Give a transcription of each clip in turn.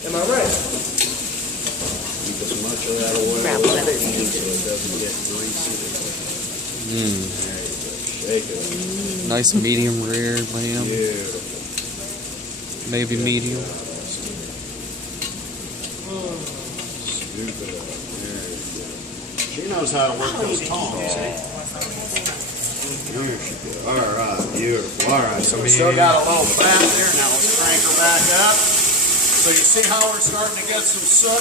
Am I right? Keep as much of that oil as it can so it doesn't get greasy. There you go. Shake it up. Nice medium rare lamb. Beautiful. Maybe medium. Scoop it up. There you go. She knows how to work those tongs, see? There she goes. Alright, beautiful. Alright, so we still got a little fat there. Now let's crank her back up. So you see how we're starting to get some soot?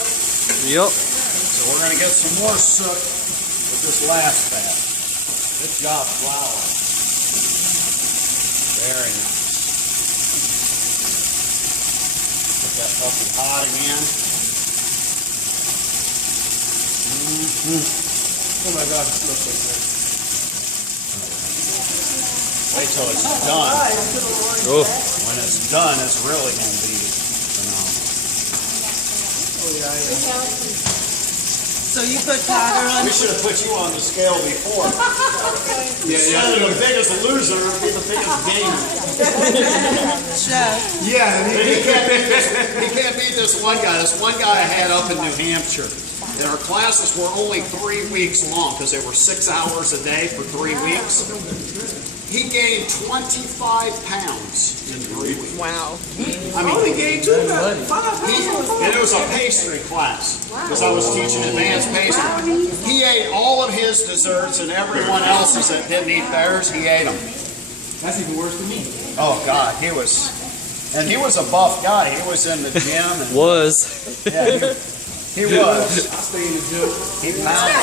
Yep. So we're going to get some more soot with this last fat. Good job flouring. Very nice. Get that puppy hot again. Oh my God, it smells so good. Wait till it's done. Oh. When it's done, it's really going to be phenomenal. Oh yeah, yeah. So you put powder on We should have put you on the scale before. Instead of the biggest loser, be the biggest gainer. chef. Yeah, He can't beat this one guy. This one guy I had up in New Hampshire. And our classes were only 3 weeks long because they were 6 hours a day for 3 weeks. He gained 25 pounds in 3 weeks. Wow. I mean, only gained 2 pounds, 5 pounds. and it was a pastry class because I was teaching advanced pastry. He ate all of his desserts and everyone else's that didn't eat theirs, he ate them. That's even worse than me. Oh God, he was a buff guy. He was in the gym. And, Was. yeah, he was. I stay in the gym. He pounded.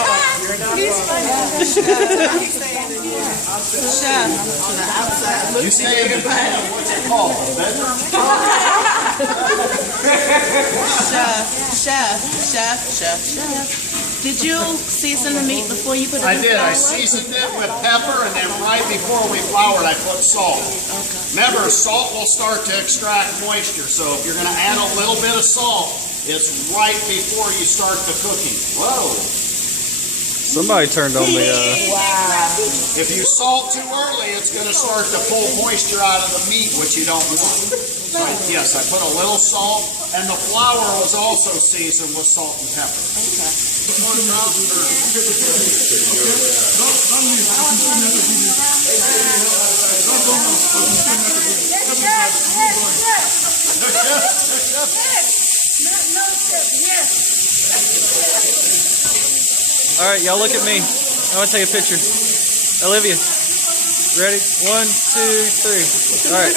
Chef. On the outside. You stay in the gym. What's it called? A bedroom? Chef. Did you season the meat before you put it in I did. I flour? seasoned it with pepper, and then right before we floured, I put salt. Remember, salt will start to extract moisture, so if you're going to add a little bit of salt, it's right before you start the cooking. Whoa! Somebody turned on the. If you salt too early, it's going to start to pull moisture out of the meat, which you don't want. So yes, I put a little salt, and the flour was also seasoned with salt and pepper. All right, y'all look at me. I want to take a picture. Olivia, ready? 1, 2, 3. All right.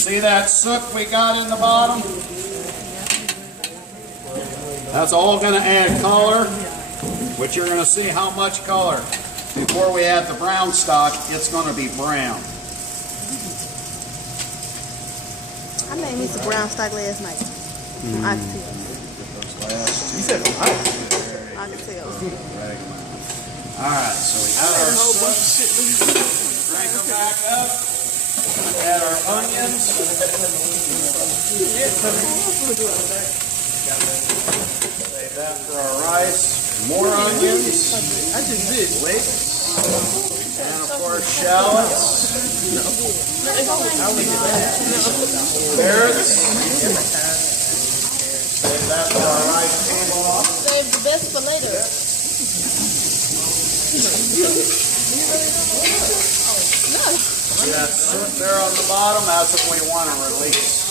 See that soot we got in the bottom? That's all going to add color, which you're going to see how much color. Before we add the brown stock, it's going to be brown. I made me some brown stock last night. I can tell. You said I can tell. Alright, so we got our soot. Crank them back up. Add our onions. Save that for our rice. More onions. I just did. Wait. And of course shallots. Carrots. Save that for our rice table off. Save the best for later. See that soot there on the bottom? That's what we want to release.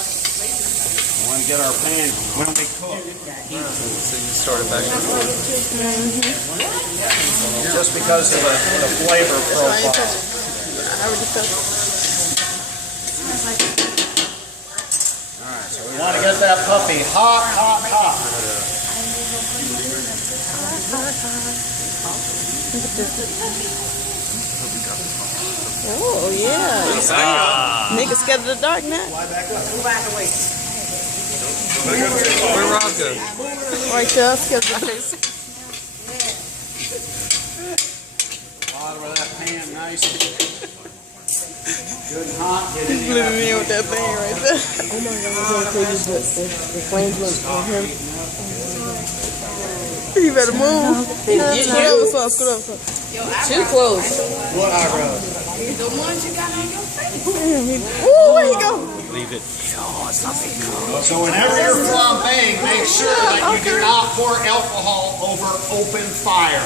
We want to get our pan when we cook. So you started back. Just because of the flavor profile. I already cooked. Alright, so we want to get that puppy hot, hot, hot. Oh, yeah. Niggas scared of the dark now. Where Rob go? Right there, scared of the dark. Bottom of that pan nice. Good and hot. Get in Blew me in with that thing right there. Oh my God, the flames went on him. You better move. You ever up, scoot up. Too close. What eyebrows? The ones you got on your face. Ooh, where you go? Leave it. So whenever you're flambeing, make sure that you do not pour alcohol over open fire.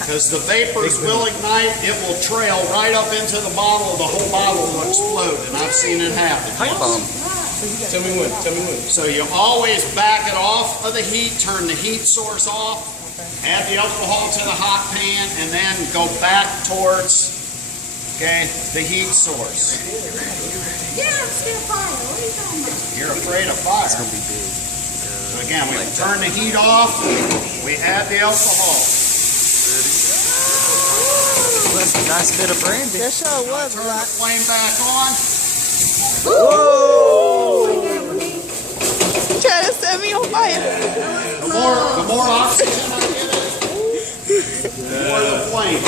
Because the vapors will ignite, it will trail right up into the bottle, the whole bottle will explode, and I've seen it happen. Pipe bomb. Tell me when. Tell me when. So you always back it off of the heat, turn the heat source off, add the alcohol to the hot pan, and then go back towards, okay, the heat source. Yeah, I'm still fire. What are you talking about? You're afraid of fire. It's gonna be big. So again, we turn the heat off, we add the alcohol. That's a nice bit of brandy. That sure was a Turn the lot. flame back on. You trying to set me on fire. The more oxygen I get, the more the flame.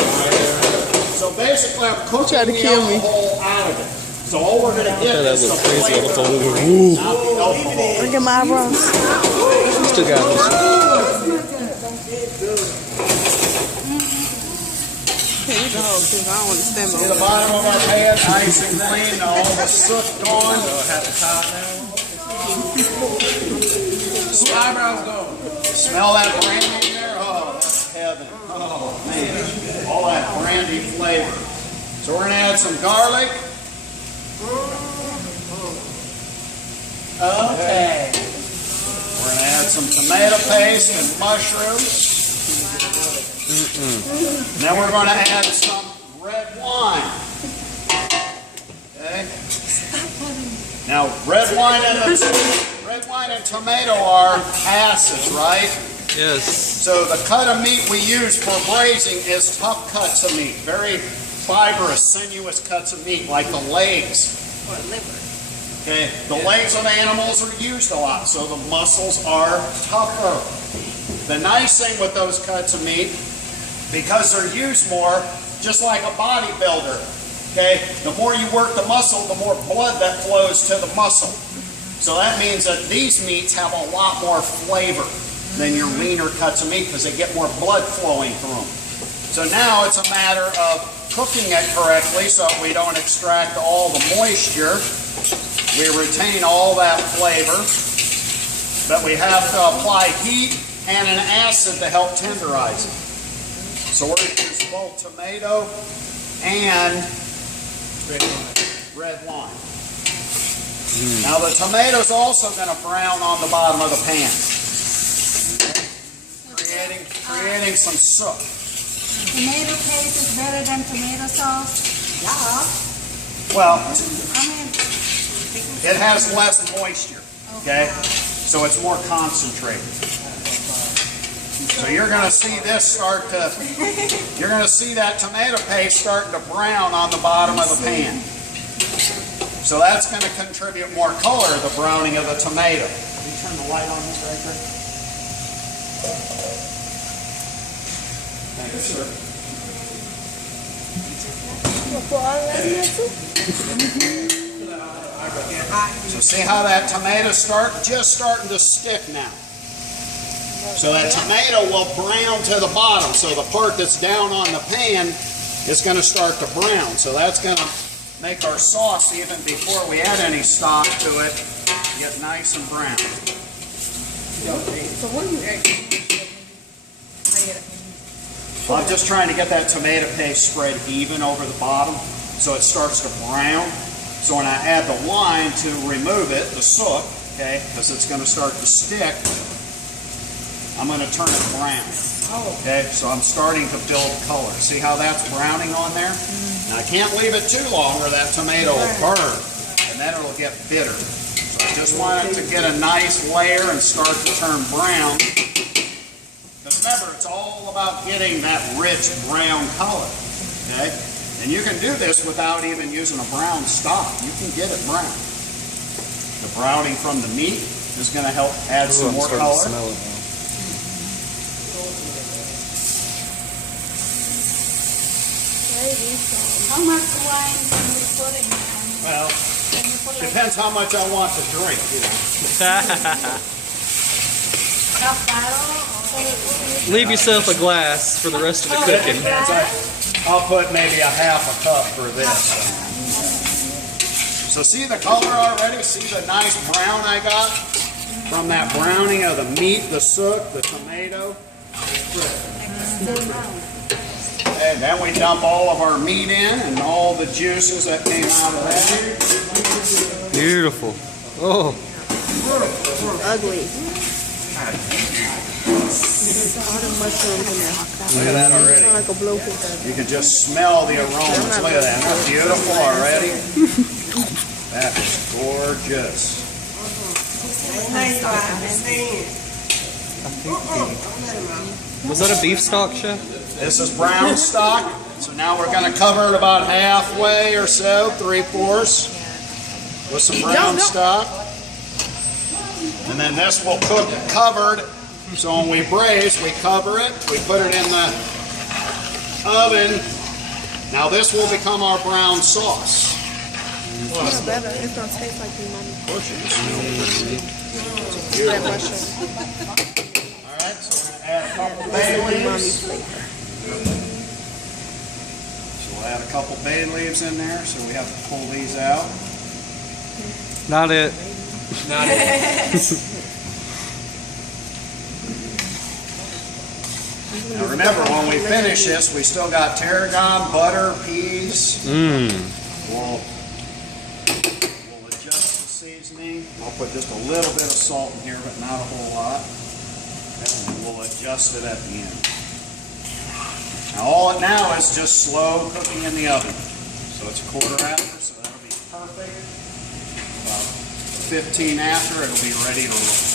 So basically, I'm cooking Try to the kill me. alcohol out of it. So all we're going to get That is the looks crazy. flavor, It's all over. not the alcohol. Look at my eyebrows. Still got this. Hey, you can hold too. I don't want to stand See the bottom of our pan, nice and clean, all the soot gone. Two eyebrows gone. Smell that brandy in there? Oh, that's heaven. Oh, man. All that brandy flavor. So we're going to add some garlic. Okay. We're going to add some tomato paste and mushrooms. And then we're going to add some red wine. Okay. Now, red wine and tomato are acids, right? Yes. So the cut of meat we use for braising is tough cuts of meat, very fibrous, sinuous cuts of meat, like the legs. Or liver. Okay, the legs of animals are used a lot, so the muscles are tougher. The nice thing with those cuts of meat, because they're used more, just like a bodybuilder, okay, the more you work the muscle, the more blood that flows to the muscle. So that means that these meats have a lot more flavor than your leaner cuts of meat because they get more blood flowing through them. So now it's a matter of cooking it correctly so we don't extract all the moisture. We retain all that flavor, but we have to apply heat and an acid to help tenderize it. So we're going to use both tomato and red wine. Now the tomato's also going to brown on the bottom of the pan, creating some soot. Tomato paste is better than tomato sauce? Yeah. Well, I mean, it has less moisture, okay? So it's more concentrated. So you're going to see this you're going to see that tomato paste starting to brown on the bottom of the pan. So that's going to contribute more color to the browning of the tomato. Can you turn the light on this right there? Thank you, sir. So see how that tomato's just starting to stick now. So that tomato will brown to the bottom. So the part that's down on the pan is going to start to brown. So that's going to make our sauce, even before we add any stock to it, get nice and brown. so what do you actually Well, I'm just trying to get that tomato paste spread even over the bottom so it starts to brown. So when I add the wine to remove it, the soot, okay, because it's going to start to stick, I'm going to turn it brown. Okay, so I'm starting to build color. See how that's browning on there? Now I can't leave it too long or that tomato will burn, and then it'll get bitter. So I just want it to get a nice layer and start to turn brown. But remember, it's all about getting that rich brown color. Okay? And you can do this without even using a brown stock. You can get it brown. The browning from the meat is going to help add some more color. Smell it now. How much wine can we put in there? Well, Can you put like depends how much I want to drink. You know. half bottle or Leave yourself a glass for the rest of the cooking. I'll put maybe a half a cup for this. So see the color already? See the nice brown I got? From that browning of the meat, the sook, the tomato. And then we dump all of our meat in and all the juices that came out of that. Beautiful. Oh. Ugly. All the mushrooms in there. Look at that already. Sound like a blowfish. You can just smell the aromas. Look at that. Isn't that beautiful already? That is gorgeous. Was that a beef stock, Chef? This is brown stock. So now we're going to cover it about halfway or so, 3/4, with some brown stock. And then this will cook covered. So when we braise, we cover it, we put it in the oven. Now this will become our brown sauce. It's better. It's gonna taste like your mommy. Of course it is. That mushroom. Alright, so we're going to add a couple bay Your mommy leaves. flavor. So we'll add a couple bay leaves in there, so we have to pull these out. Not it. Not it. Now remember, when we finish this, we still got tarragon, butter, peas. We'll adjust the seasoning. I'll put just a little bit of salt in here, but not a whole lot. And we'll adjust it at the end. Now all it now is just slow cooking in the oven. So it's 1/4 after, so that'll be perfect. About 15 after, it'll be ready to roll.